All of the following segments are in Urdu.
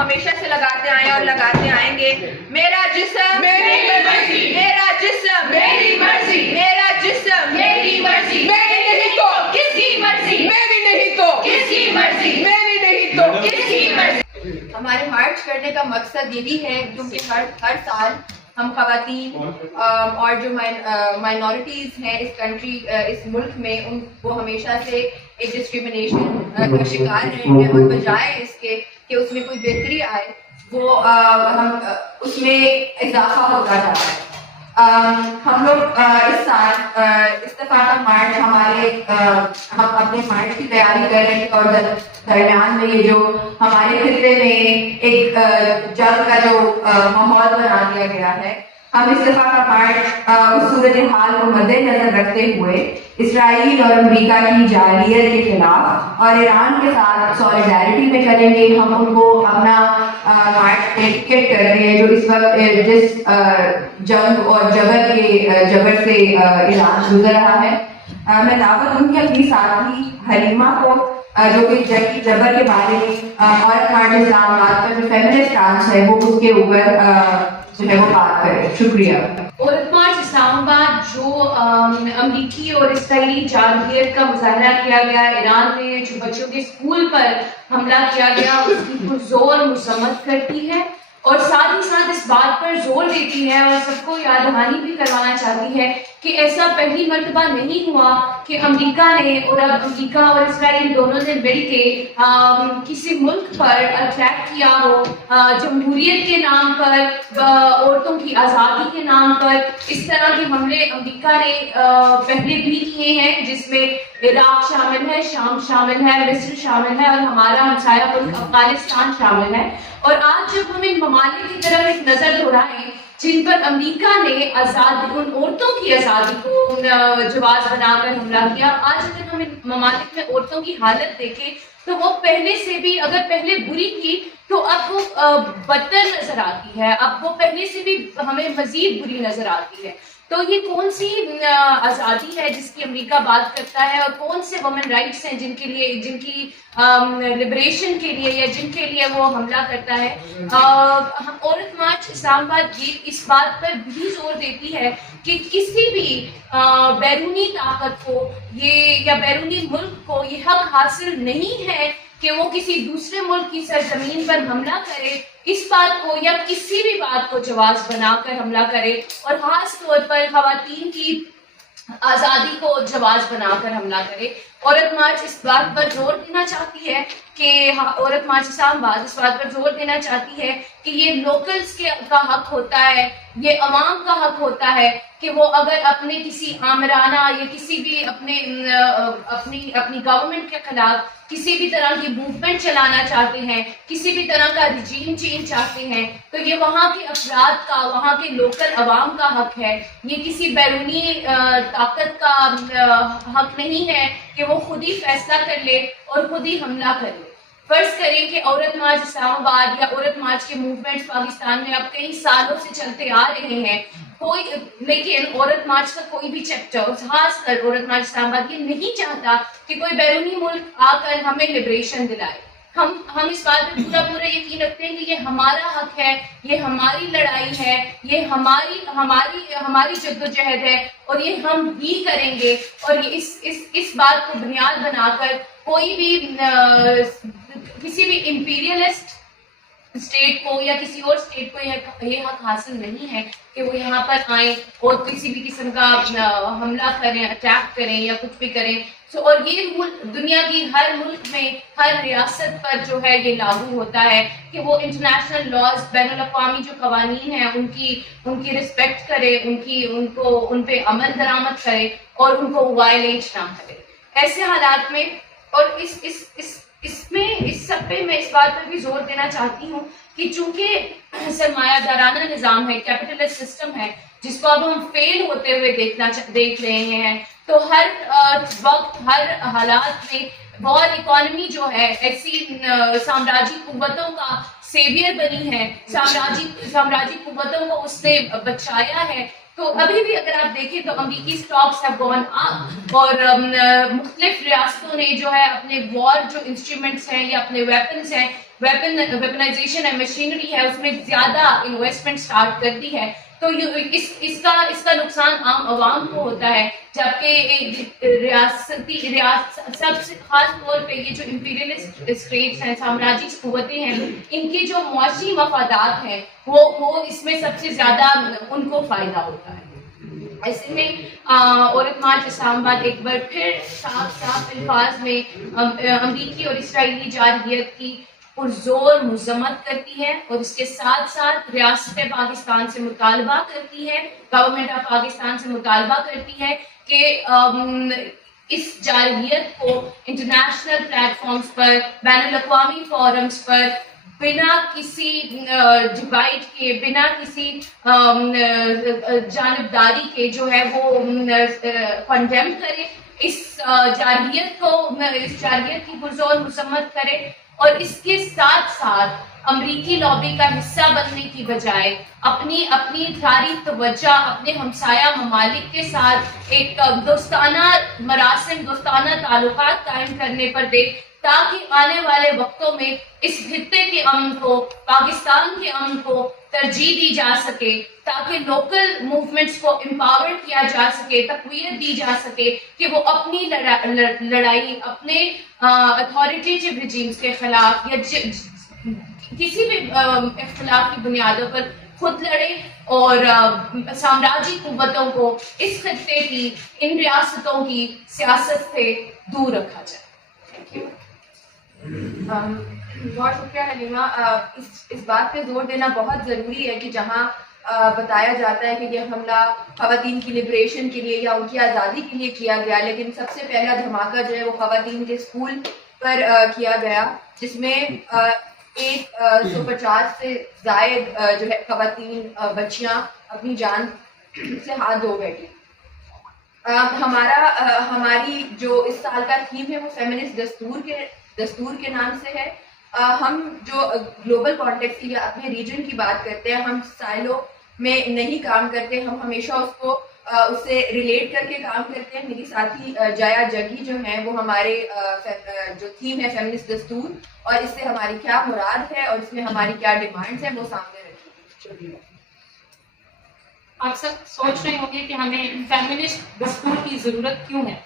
ہمیشہ سے لگاتے آئے اور لگاتے آئیں گے. میرا جسم میری مرضی، میرا جسم میری مرضی، میرا جسم میری مرضی، میری نہیں تو کس کی مرضی، میری نہیں تو کس کی مرضی، میری نہیں تو کس کی مرضی. ہمارے مارچ کرنے کا مقصد یہ بھی ہے کیونکہ ہر سال ہم خواتین اور جو مائنورٹیز ہیں اس کنٹری اس ملک میں ان وہ ہمیشہ سے ایک ڈسکریمنیشن کا شکار رہے ہیں اور بجائے اس کے کہ اس میں کوئی بہتری آئے وہ اس میں اضافہ ہوتا جا رہا ہے. ہم لوگ اس سال استفادہ مارچ ہم اپنے مارچ کی تیاری کر رہے ہیں اور درمیان میں یہ جو ہمارے خطے میں ایک جنگ کا جو ماحول بنا دیا گیا ہے ہم استفادہ مارچ اس صورتحال کو مد نظر رکھتے ہوئے اسرائیل اور امریکہ کی جارحیت کے خلاف اور ایران کے ساتھ سولیڈیرٹی میں چلیں گے. ہم ان کو اپنا مارچ ڈیڈیکیٹ کرتے ہیں جو اس وقت جس جنگ اور جبر سے ایران گزر رہا ہے. میں دعوت دوں گی اپنی ساتھی حلیمہ کو جو کہ جنگی جبر کے بارے میں عورت مارچ اسلام آباد کا جو فیمنسٹ ڈانس ہے وہ اس کے اوپر جو ہے وہ بات کرے. شکریہ. عورت مارچ اسلام آباد جو امریکی اور اسرائیلی جارحیت کا مظاہرہ کیا گیا ایران میں جو بچوں کے اسکول پر حملہ کیا گیا اس کی پرزور مذمت کرتی ہے اور ساتھ ہی ساتھ اس بات پر زور دیتی ہے اور سب کو یاد دہانی بھی کروانا چاہتی ہے کہ ایسا پہلی مرتبہ نہیں ہوا کہ امریکہ نے اور اب امریکہ اور اسرائیل دونوں نے مل کے کسی ملک پر اٹیک کیا ہو جمہوریت کے نام پر عورتوں کی آزادی کے نام پر. اس طرح کے حملے امریکہ نے پہلے بھی کیے ہیں جس میں عراق شامل ہے، شام شامل ہے، مصر شامل ہے اور ہمارا ہمسایہ ملک افغانستان شامل ہے. اور آج جب ہم ان ممالک کی طرف ایک نظر دوڑائیں جن پر امریکہ نے ان عورتوں کی آزادی کو جواز بنا کر حملہ کیا، آج اگر ہم ان ممالک میں عورتوں کی حالت دیکھیں تو وہ پہلے سے بھی اگر پہلے بری تھی تو اب وہ بدتر نظر آتی ہے، اب وہ پہلے سے بھی ہمیں مزید بری نظر آتی ہے. تو یہ کون سی آزادی ہے جس کی امریکہ بات کرتا ہے اور کون سے وومن رائٹس ہیں جن کی لبریشن کے لیے یا جن کے لیے وہ حملہ کرتا ہے. عورت مارچ اسلام آباد اس بات پر بھی زور دیتی ہے کہ کسی بھی بیرونی طاقت کو یہ یا بیرونی ملک کو یہ حق حاصل نہیں ہے کہ وہ کسی دوسرے ملک کی سرزمین پر حملہ کرے، اس بات کو یا کسی بھی بات کو جواز بنا کر حملہ کرے اور خاص طور پر خواتین کی آزادی کو جواز بنا کر حملہ کرے. عورت مارچ اس بات پر زور دینا چاہتی ہے کہ عورت مارچ اسلام آباد اس بات پر زور دینا چاہتی ہے کہ یہ لوکلز کا حق ہوتا ہے، یہ عوام کا حق ہوتا ہے کہ وہ اگر اپنے کسی آمرانہ یا کسی بھی اپنی گورنمنٹ کے خلاف کسی بھی طرح کی موومنٹ چلانا چاہتے ہیں، کسی بھی طرح کا رجیم چینج چاہتے ہیں تو یہ وہاں کے افراد کا، وہاں کے لوکل عوام کا حق ہے. یہ کسی بیرونی طاقت کا حق نہیں ہے کہ وہ خود ہی فیصلہ کر لے اور خود ہی حملہ کر لے. فرض کریں کہ عورت مارچ اسلام آباد یا عورت مارچ کے موومنٹس پاکستان میں اب کئی سالوں سے چلتے آ رہے ہیں لیکن عورت مارچ کا کوئی بھی چیپٹر خاص کر عورت مارچ اسلام آباد یہ نہیں چاہتا کہ کوئی بیرونی ملک آ کر ہمیں لبریشن دلائے. ہم اس بات پہ پورا یقین رکھتے ہیں کہ یہ ہمارا حق ہے، یہ ہماری لڑائی ہے، یہ ہماری جدوجہد ہے اور یہ ہم بھی کریں گے. اور یہ اس بات کو بنیاد بنا کر کوئی بھی کسی بھی امپیریلسٹ اسٹیٹ کو یا کسی اور اسٹیٹ کو یہ حق حاصل نہیں ہے کہ وہ یہاں پر آئیں اور کسی بھی قسم کا حملہ کریں، اٹیک کریں یا کچھ بھی کریں. اور یہ رول دنیا کی ہر ملک میں ہر ریاست پر جو ہے یہ لاگو ہوتا ہے کہ وہ انٹرنیشنل لاز، بین الاقوامی جو قوانین ہیں ان کی رسپیکٹ کرے، ان پہ عمل درآمد کرے اور ان کو وائلیٹ نہ کرے. ایسے حالات میں اور اس سب پہ میں اس بات پر بھی زور دینا چاہتی ہوں کہ چونکہ سرمایہ دارانہ نظام ہے، کیپٹلسٹ سسٹم ہے جس کو اب ہم فیل ہوتے ہوئے دیکھ رہے ہیں، تو ہر وقت ہر حالات میں وار اکانومی جو ہے ایسی سامراجی قوتوں کا سیویئر بنی ہے، سامراجی قوتوں کو اس نے بچایا ہے. تو ابھی بھی اگر آپ دیکھیں تو امریکی اسٹاکس ہیو گون اپ اور مختلف ریاستوں نے جو ہے اپنے وار جو انسٹرومنٹس ہیں یا اپنے ویپنس ہیں ویپنائزیشن ہے مشینری ہے اس میں زیادہ انویسٹمنٹ اسٹارٹ کرتی ہے تو اس کا نقصان عام عوام کو ہوتا ہے جبکہ ریاست سب سے خاص طور پہ یہ جو امپیریلسٹ اسٹیٹس ہیں سامراجی قوتیں ہیں ان کے جو معاشی مفادات ہیں وہ اس میں سب سے زیادہ ان کو فائدہ ہوتا ہے. ایسے میں عورت مارچ اسلام آباد ایک بار پھر صاف الفاظ میں امریکی اور اسرائیلی جارحیت کی پرزور مذمت کرتی ہے اور اس کے ساتھ ساتھ ریاست پاکستان سے مطالبہ کرتی ہے گورنمنٹ آف پاکستان سے مطالبہ کرتی ہے کہ اس جارحیت کو انٹرنیشنل پلیٹ فارمز پر بین الاقوامی فورمز پر بنا کسی ڈیبائٹ کے بنا کسی جانبداری کے جو ہے وہ کنڈیم کرے اس جارحیت کی پرزور مذمت کرے اور اس کے ساتھ ساتھ امریکی لابی کا حصہ بننے کی بجائے اپنی ساری توجہ اپنے ہمسایہ ممالک کے ساتھ ایک دوستانہ مراسم دوستانہ تعلقات قائم کرنے پر دے تاکہ آنے والے وقتوں میں اس خطے کے امن کو پاکستان کے امن کو ترجیح دی جا سکے تاکہ لوکل موومنٹس کو امپاور کیا جا سکے تقویت دی جا سکے کہ وہ اپنی لڑائی اپنے اتھارٹیٹیو رجیمز کے خلاف یا کسی بھی اختلاف کی بنیادوں پر خود لڑے اور سامراجی قوتوں کو اس خطے کی ان ریاستوں کی سیاست سے دور رکھا جائے. بہت شکریہ حلیمہ. اس بات پہ زور دینا بہت ضروری ہے کہ جہاں بتایا جاتا ہے کہ یہ حملہ خواتین کی لبریشن کے لیے یا ان کی آزادی کے لیے کیا گیا لیکن سب سے پہلا دھماکہ جو ہے وہ خواتین کے اسکول پر کیا گیا جس میں 150 سے زائد جو ہے خواتین بچیاں اپنی جان سے ہاتھ دھو بیٹھی. ہماری جو اس سال کا تھیم ہے وہ فیمنسٹ دستور کے نام سے ہے. ہم جو گلوبل کانٹیکس یا اپنے ریجن کی بات کرتے ہیں ہم سائلو میں نہیں کام کرتے ہم ہمیشہ اس سے ریلیٹ کر کے کام کرتے ہیں. میری ساتھی جایا جگی جو ہیں وہ ہمارے جو تھیم ہے فیمنسٹ دستور اور اس سے ہماری کیا مراد ہے اور اس میں ہماری کیا ڈیمانڈز ہیں وہ سامنے رکھیں. آپ سب سوچ رہے ہوں گے کہ ہمیں فیمنسٹ دستور کی ضرورت کیوں ہے.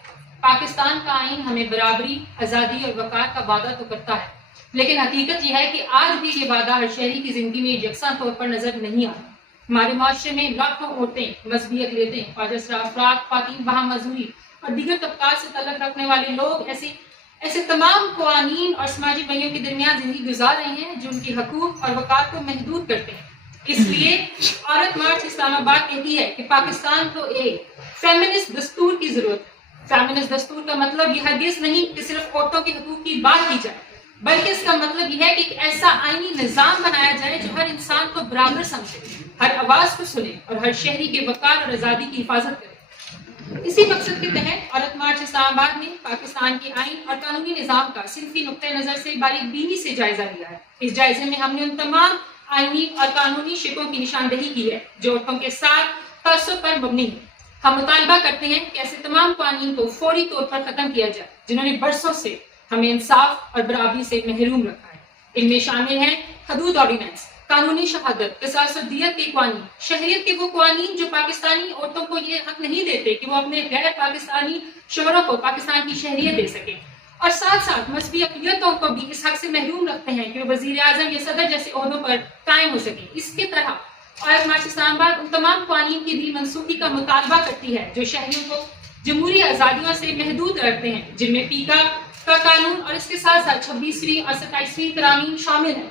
پاکستان کا آئین ہمیں برابری آزادی اور وقار کا وعدہ تو کرتا ہے لیکن حقیقت یہ ہے کہ آج بھی یہ وعدہ ہر شہری کی زندگی میں یکساں طور پر نظر نہیں آتا. ہمارے معاشرے میں لاکھوں عورتیں مذہبی اقلیتیں پاجسرا افراد خواتین باہم مزدوری اور دیگر طبقات سے تعلق رکھنے والے لوگ ایسے تمام قوانین اور سماجی بھائیوں کے درمیان زندگی گزار رہے ہیں جو ان کے حقوق اور وقار کو محدود کرتے ہیں. اس لیے عورت مارچ اسلام آباد کہتی ہے کہ پاکستان کو ایک فیمنسٹ دستور کی ضرورت ہے. فیمنسٹ دستور کا مطلب یہ ہرگز نہیں کہ صرف عورتوں کے حقوق کی بات کی جائے بلکہ اس کا مطلب یہ ہے کہ ایک ایسا آئینی نظام بنایا جائے جو ہر انسان کو برابر سمجھے ہر آواز کو سنے اور ہر شہری کے وقار اور آزادی کی حفاظت کرے. اسی مقصد کے تحت عورت مارچ اسلام آباد نے پاکستان کے آئین اور قانونی نظام کا صنفی نقطۂ نظر سے باریک بینی سے جائزہ لیا ہے. اس جائزے میں ہم نے ان تمام آئینی اور قانونی شکوں کی نشاندہی کی ہے جو عورتوں کے ساتھ تعصب پر مبنی ہے. ہم مطالبہ کرتے ہیں کہ ایسے تمام قوانین کو فوری طور پر ختم کیا جائے جنہوں نے برسوں سے ہمیں انصاف اور برابری سے محروم رکھا ہے. ان میں شامل ہیں حدود آرڈیننس قانونی شہادت قصاص و دیت کے قوانین شہریت کے وہ قوانین جو پاکستانی عورتوں کو یہ حق نہیں دیتے کہ وہ اپنے غیر پاکستانی شوہروں کو پاکستان کی شہریت دے سکیں اور ساتھ ساتھ مذہبی اقلیتوں کو بھی اس حق سے محروم رکھتے ہیں کہ وہ وزیر اعظم یا صدر جیسے عہدوں پر قائم ہو سکیں. اس کی طرح عورت مارچ اسلام آباد ان تمام قوانین کی بھی منسوخی کا مطالبہ کرتی ہے جو شہریوں کو جمہوری آزادیوں سے محدود رکھتے ہیں جن میں پیکا کا قانون اور اس کے ساتھ ساتھ 26ویں اور 27ویں ترامیم شامل ہیں.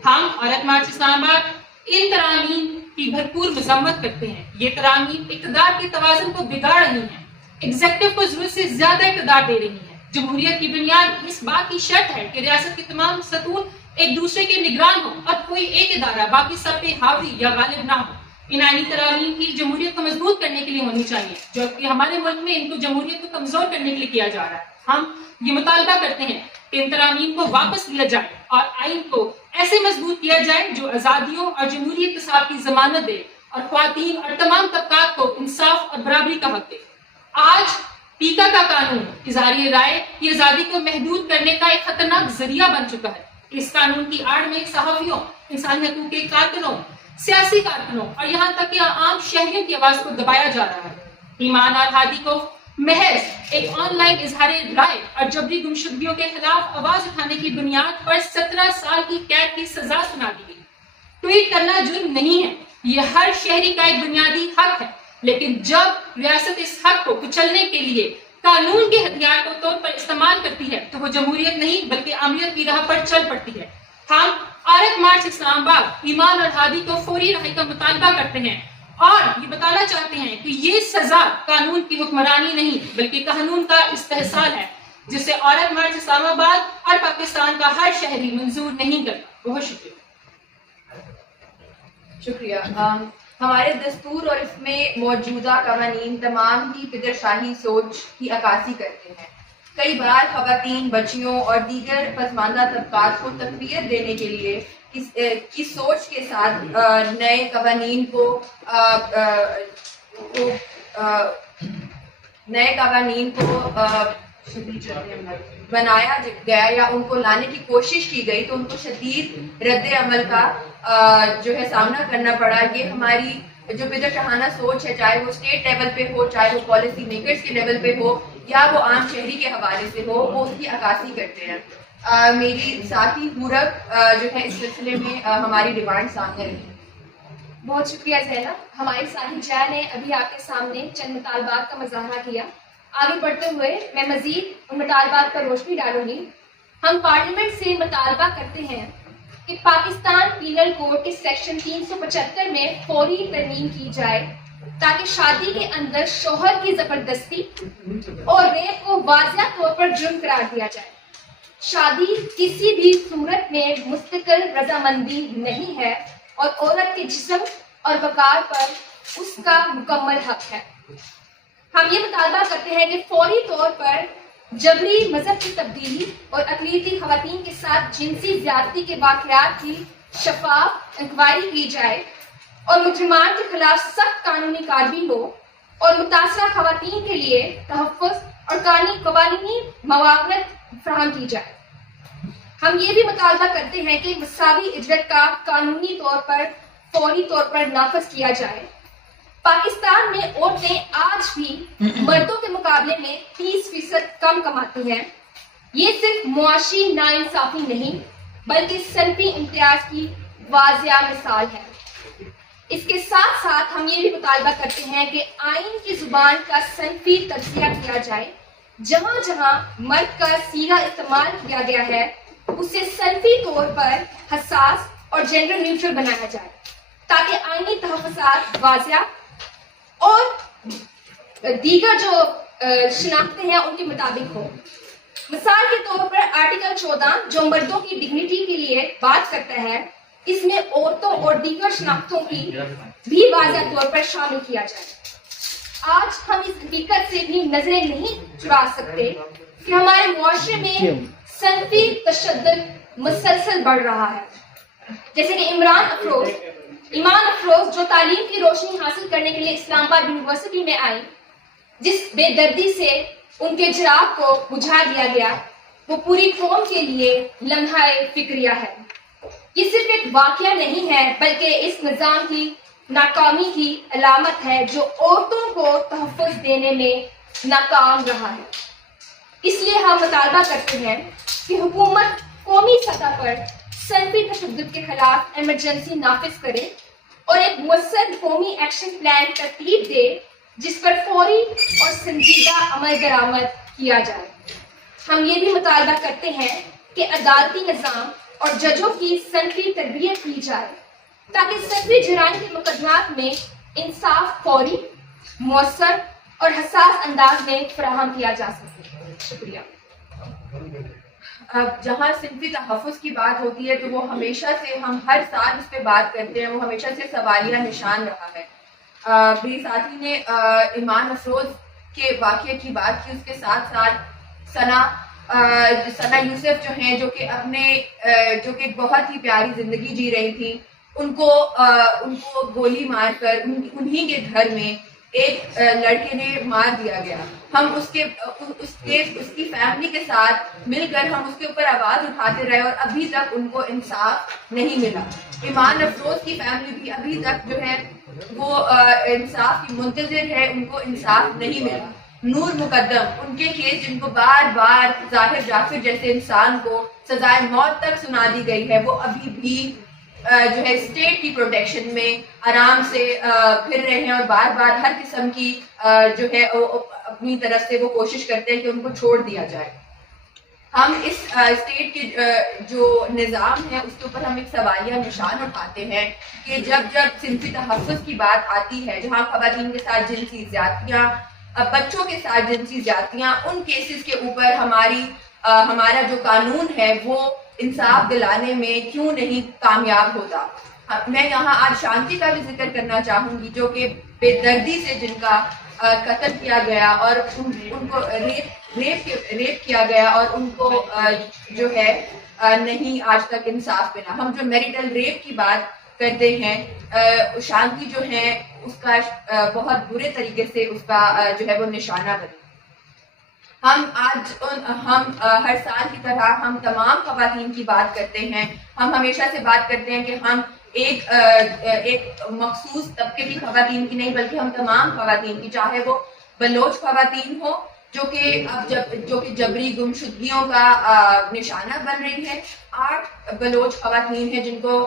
ہم عورت مارچ اسلام آباد ان ترامیم کی بھرپور مذمت کرتے ہیں. یہ ترامیم اقتدار کے توازن کو بگاڑ رہی ہیں ایگزیکٹو کو ضرورت سے زیادہ اقتدار دے رہی ہیں. جمہوریت کی بنیاد اس بات کی شرط ہے کہ ریاست کے تمام ستون ایک دوسرے کے نگران ہوں اور کوئی ایک ادارہ باقی سب پہ حاوی یا غالب نہ ہو. ان آئینی ترامیم کی جمہوریت کو مضبوط کرنے کے لیے ہونی چاہیے جبکہ ہمارے ملک میں ان کو جمہوریت کو کمزور کرنے کے لیے کیا جا رہا ہے. ہم یہ مطالبہ کرتے ہیں کہ ان ترامیم کو واپس لیا جائے اور آئین کو ایسے مضبوط کیا جائے جو آزادیوں اور جمہوری اقتصاد کی ضمانت دے اور خواتین اور تمام طبقات کو انصاف اور برابری کا حق دے۔ آج پیکا کا قانون اظہار رائے کی آزادی کو محدود کرنے کا ایک خطرناک ذریعہ بن چکا ہے۔ اس قانون کی آڑ میں صحافیوں، انسانی حقوق کے کارکنوں، سیاسی کارکنوں اور یہاں تک کہ عام شہریوں کی آواز کو دبایا جا رہا ہے۔ ایمان اور ہادی کو محض ایک آن لائن اظہار رائے اور جبری گمشدگیوں کے خلاف آواز اٹھانے کی بنیاد پر 17 سال کی قید کی سزا سنا دی گئی۔ ٹویٹ کرنا جرم نہیں ہے، یہ ہر شہری کا ایک بنیادی حق ہے، لیکن جب ریاست اس حق کو کچلنے کے لیے قانون کے ہتھیار کے طور پر استعمال کرتی ہے تو وہ جمہوریت نہیں بلکہ عملیت کی راہ پر چل پڑتی ہے۔ ہم عارت مارچ اسلام آباد ایمان اور ہادی کو فوری رہائی کا مطالبہ کرتے ہیں اور یہ بتانا چاہتے ہیں کہ یہ سزا قانون کی حکمرانی نہیں بلکہ قانون کا استحصال ہے، جسے عورت مارچ اسلام آباد اور پاکستان کا ہر شہری منظور نہیں کرتا۔ بہت شکریہ۔ شکریہ۔ ہمارے دستور اور اس میں موجودہ قوانین تمام ہی پدر شاہی سوچ کی عکاسی کرتے ہیں۔ کئی بار خواتین، بچیوں اور دیگر پسماندہ طبقات کو تقویت دینے کے لیے کی سوچ کے ساتھ نئے قوانین کو بنایا گیا یا ان کو لانے کی کوشش کی گئی تو ان کو شدید رد عمل کا جو ہے سامنا کرنا پڑا۔ یہ ہماری جو پدر شاہانہ سوچ ہے، چاہے وہ اسٹیٹ لیول پہ ہو، چاہے وہ پالیسی میکرز کے لیول پہ ہو یا وہ عام شہری کے حوالے سے ہو، وہ اس کی عکاسی کرتے ہیں۔ میری ساتھی حورب جو ہے اس سلسلے میں ہماری ڈیمانڈ سامنے رکھی۔ بہت شکریہ زینب۔ ہماری ساتھی جیا نے ابھی آپ کے سامنے چند مطالبات کا مظاہرہ کیا۔ آگے بڑھتے ہوئے میں مزید ان مطالبات پر روشنی ڈالوں گی۔ ہم پارلیمنٹ سے مطالبہ کرتے ہیں کہ پاکستان پینل کوڈ کے سیکشن 375 میں فوری ترمیم کی جائے تاکہ شادی کے اندر شوہر کی زبردستی اور ریپ کو واضح طور پر جرم قرار دیا جائے۔ شادی کسی بھی صورت میں مستقل رضامندی نہیں ہے اور عورت کے جسم اور وقار پر اس کا مکمل حق ہے۔ ہم یہ مطالبہ کرتے ہیں کہ فوری طور پر جبری مذہب کی تبدیلی اور اقلیتی خواتین کے ساتھ جنسی زیادتی کے واقعات کی شفاف انکوائری کی جائے اور مجرمان کے خلاف سخت قانونی کارروائی ہو اور متاثرہ خواتین کے لیے تحفظ اور قانونی معاونت فراہم کی جائے۔ ہم یہ بھی مطالبہ کرتے ہیں کہ مساوی اجرت کا قانونی طور پر فوری طور پر نافذ کیا جائے۔ پاکستان میں عورتیں آج بھی مردوں کے مقابلے میں 30% کم کماتی ہیں۔ یہ صرف معاشی ناانصافی نہیں بلکہ صنفی امتیاز کی واضح مثال ہے۔ اس کے ساتھ ساتھ ہم یہ بھی مطالبہ کرتے ہیں کہ آئین کی زبان کا صنفی تجزیہ کیا جائے۔ جہاں جہاں مرد کا صیغہ استعمال کیا گیا ہے اسے صنفی طور پر حساس اور جینڈر نیوٹرل بنایا جائے تاکہ آئینی تحفظات واضح اور دیگر جو شناختیں ہیں ان کے مطابق ہو۔ مثال کے طور پر آرٹیکل 14 جو مردوں کی ڈگنیٹی کے لیے بات کرتا ہے، اس میں عورتوں اور دیگر شناختوں کی بھی واضح طور پر شامل کیا جائے۔ آج ہم اس حقیقت سے بھی نظریں نہیں چرا سکتے کہ ہمارے معاشرے میں صنفی تشدد مسلسل بڑھ رہا ہے۔ جیسے کہ ایمان افروز جو تعلیم کی روشنی حاصل کرنے کے لیے اسلام آباد یونیورسٹی میں آئی، جس بے دردی سے ان کے چراغ کو بجھا دیا گیا، وہ پوری قوم کے لیے لمحہ فکریہ ہے۔ یہ صرف ایک واقعہ نہیں ہے بلکہ اس نظام کی ناکامی کی علامت ہے جو عورتوں کو تحفظ دینے میں ناکام رہا ہے۔ اس لیے ہم مطالبہ کرتے ہیں کہ حکومت قومی سطح پر صنفی تشدد کے خلاف ایمرجنسی نافذ کرے اور ایک مؤثر قومی ایکشن پلان ترتیب دے جس پر فوری اور سنجیدہ عمل درآمد کیا جائے۔ ہم یہ بھی مطالبہ کرتے ہیں کہ عدالتی نظام اور ججوں کی صنفی تربیت کی جائے تاکہ صنفی جرائم کے مقدمات میں انصاف فوری، مؤثر اور حساس انداز میں فراہم کیا جا سکے۔ شکریہ۔ اب جہاں صنفی تحفظ کی بات ہوتی ہے تو وہ ہمیشہ سے ہم ہر سال اس پہ بات کرتے ہیں، وہ ہمیشہ سے سوالیہ نشان رہا ہے۔ میری ساتھی نے ایمان افروز کے واقعے کی بات کی، اس کے ساتھ ساتھ ثنا یوسف جو ہیں جو کہ بہت ہی پیاری زندگی جی رہی تھی، ان کو گولی مار کر انہی کے گھر میں ایک لڑکے نے مار دیا گیا. ہم اس کی فیملی کے ساتھ مل کر ہم اس کے اوپر آواز اٹھاتے رہے اور ابھی تک ان کو انصاف نہیں ملا. ایمان افروز کی فیملی بھی ابھی تک جو ہے وہ انصاف کی منتظر ہے, ان کو انصاف نہیں ملا. نور مقدم ان کے کیس جن کو بار بار ظاہر جعفر جیسے انسان کو سزائے موت تک سنا دی گئی ہے, وہ ابھی بھی جو ہے اسٹیٹ کی پروٹیکشن میں آرام سے پھر رہے ہیں اور بار بار ہر قسم کی جو ہے اپنی طرف سے وہ کوشش کرتے ہیں کہ ان کو چھوڑ دیا جائے. ہم اس اسٹیٹ کے جو نظام ہے اس کے اوپر ہم ایک سوالیہ نشان اٹھاتے ہیں کہ جب صنفی تحفظ کی بات آتی ہے, جہاں خواتین کے ساتھ جنسی زیادتیاں, بچوں کے ساتھ جنسی زیادتیاں, ان کیسز کے اوپر ہمارا جو قانون ہے وہ انصاف دلانے میں کیوں نہیں کامیاب ہوتا. میں یہاں آج شانتی کا بھی ذکر کرنا چاہوں گی, جو کہ بے دردی سے جن کا قتل کیا گیا اور ان کو ریپ کیا گیا اور ان کو جو ہے نہیں آج تک انصاف ملا. ہم جو میریٹل ریپ کی بات کرتے ہیں, شانتی جو ہے اس کا بہت برے طریقے سے اس کا جو ہے وہ نشانہ بنی. ہم ہر سال کی طرح ہم تمام خواتین کی بات کرتے ہیں. ہم ہمیشہ سے بات کرتے ہیں کہ ہم ایک مخصوص طبقے کی خواتین کی نہیں, بلکہ ہم تمام خواتین کی, چاہے وہ بلوچ خواتین ہو جو کہ جبری گمشدگیوں کا نشانہ بن رہی ہے. 8 بلوچ خواتین ہیں جن کو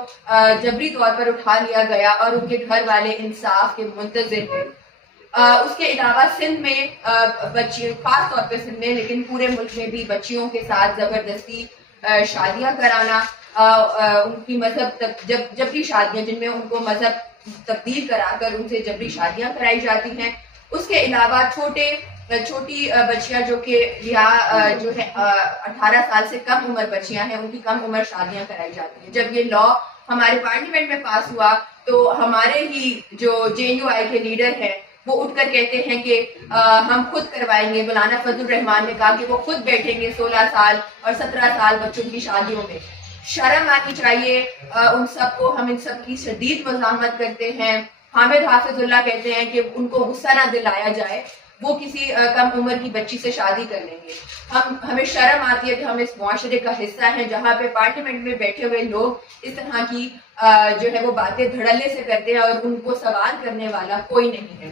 جبری طور پر اٹھا لیا گیا اور ان کے گھر والے انصاف کے منتظر ہیں. اس کے علاوہ سندھ میں بچیوں, خاص طور پہ سندھ میں لیکن پورے ملک میں بھی بچیوں کے ساتھ زبردستی شادیاں کرانا, ان کی مذہب جبری شادیاں جن میں ان کو مذہب تبدیل کرا کر ان سے جبری شادیاں کرائی جاتی ہیں. اس کے علاوہ چھوٹی بچیاں جو کہ جو ہے 18 سال سے کم عمر بچیاں ہیں, ان کی کم عمر شادیاں کرائی جاتی ہیں. جب یہ لا ہمارے پارلیمنٹ میں پاس ہوا تو ہمارے ہی جو JUI کے لیڈر ہیں وہ اٹھ کر کہتے ہیں کہ ہم خود کروائیں گے. مولانا فضل الرحمان نے کہا کہ وہ خود بیٹھیں گے 16 سال اور 17 سال بچوں کی شادیوں میں. شرم آنی چاہیے ان سب کو. ہم ان سب کی شدید مزاحمت کرتے ہیں. حامد حافظ اللہ کہتے ہیں کہ ان کو غصہ نہ دلایا جائے, وہ کسی کم عمر کی بچی سے شادی کر لیں گے. ہمیں شرم آتی ہے کہ ہم اس معاشرے کا حصہ ہیں جہاں پہ پارلیمنٹ میں بیٹھے ہوئے لوگ اس طرح کی جو ہے وہ باتیں دھڑلے سے کرتے ہیں اور ان کو سوال کرنے والا کوئی نہیں ہے.